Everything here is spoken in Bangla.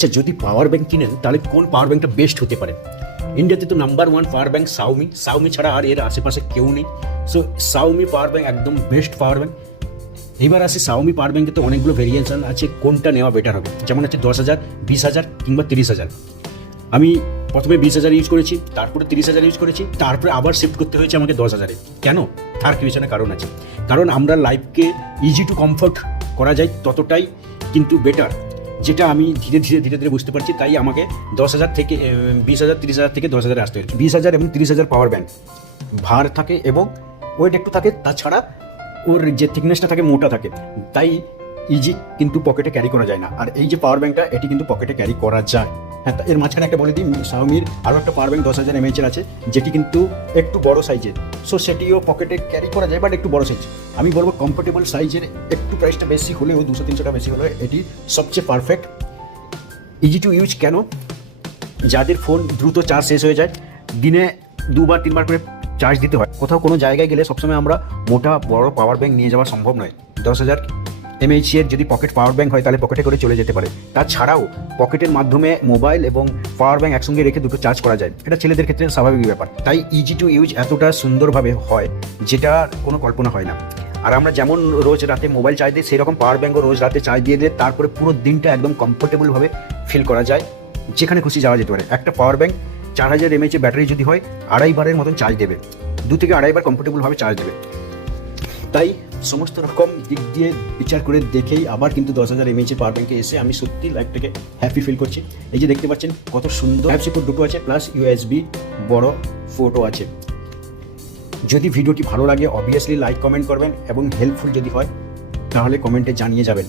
আচ্ছা, যদি পাওয়ার ব্যাংক কিনেন তাহলে কোন পাওয়ার ব্যাংকটা বেস্ট হতে পারে? ইন্ডিয়াতে তো number one power bank Xiaomi ছাড়া আর এর আশেপাশে কেউ নেই। সো সাউমি পাওয়ার ব্যাংক একদম বেস্ট পাওয়ার ব্যাংক। এবার আসি সাউমি পাওয়ার ব্যাংকে তো অনেকগুলো ভেরিয়েশন আছে, কোনটা নেওয়া বেটার হবে। যেমন আছে 10,000, 20,000 কিংবা 30,000। আমি প্রথমে 20,000 ইউজ করেছি, তারপরে 30,000 ইউজ করেছি, তারপরে আবার শিফট করতে হয়েছে আমাকে 10,000-এ। কেন? তার পিছনে কারণ আছে। কারণ আমরা লাইফকে ইজি টু কমফোর্ট করা যায় ততটাই কিন্তু বেটার, যেটা আমি ধীরে ধীরে বুঝতে পারছি। তাই আমাকে 10,000 থেকে 20,000, 30,000 থেকে 10,000-এ আসতে হয়েছে। 20,000 এবং 30,000 পাওয়ার ব্যাংক ভার থাকে এবং ওয়েট একটু থাকে, তাছাড়া ওর যে থিকনেসটা থাকে মোটা থাকে, তাই ইজি কিন্তু পকেটে ক্যারি করা যায় না। আর এই যে পাওয়ার ব্যাংকটা, এটি কিন্তু পকেটে ক্যারি করা যায়। হ্যাঁ, এর মাঝখানে একটা বলে দিই, শাওমির আরও একটা পাওয়ার ব্যাংক 10,000 mAh আছে, যেটি কিন্তু একটু বড় সাইজের। সো সেটিও পকেটে ক্যারি করা যায়, বাট একটু বড় সাইজ। আমি বলবো কমফোর্টেবল সাইজের, একটু প্রাইসটা বেশি হলেও 200-300 টাকা বেশি হলেও এটি সবচেয়ে পারফেক্ট। ইজি টু ইউজ কেন? যাদের ফোন দ্রুত চার্জ শেষ হয়ে যায়, দিনে 2-3 বার করে চার্জ দিতে হয়, কোথাও কোনো জায়গায় গেলে সবসময় আমরা মোটা বড় পাওয়ার ব্যাংক নিয়ে যাওয়া সম্ভব নয়। 10,000 mAh এর যদি পকেট পাওয়ার ব্যাংক হয় তাহলে পকেটে করে চলে যেতে পারে। তাছাড়াও পকেটের মাধ্যমে মোবাইল এবং পাওয়ার ব্যাংক একসঙ্গে রেখে দুটো চার্জ করা যায়, এটা ছেলেদের ক্ষেত্রে স্বাভাবিক ব্যাপার। তাই ইজি টু ইউজ এতটা সুন্দরভাবে হয় যেটা কোনো কল্পনা হয় না। আর আমরা যেমন রোজ রাতে মোবাইল চার্জ দিই, সেরকম পাওয়ার ব্যাংকও রোজ রাতে চার্জ দিয়ে দিয়ে তারপরে পুরো দিনটা একদম কমফোর্টেবলভাবে ফিল করা যায়, যেখানে খুশি যাওয়া যেতে পারে। একটা পাওয়ার ব্যাংক 4,000 mAh ব্যাটারি যদি হয়, 2.5 বারের মতন চার্জ দেবে, 2 থেকে 2.5 বার কমফোর্টেবলভাবে চার্জ দেবে। তাই সমস্ত রকম দিক দিয়ে বিচার করে দেখেই আবার কিন্তু 10,000 mAh পাওয়ার ব্যাংকে এসে আমি সত্যি লাইফটাকে হ্যাপি ফিল করছি। এই যে দেখতে পাচ্ছেন কত সুন্দর টাইপ সি পোর্ট দুটো আছে, প্লাস USB বড় ফোটো আছে। যদি ভিডিওটি ভালো লাগে অবভিয়াসলি লাইক কমেন্ট করবেন, এবং হেল্পফুল যদি হয় তাহলে কমেন্টে জানিয়ে যাবেন।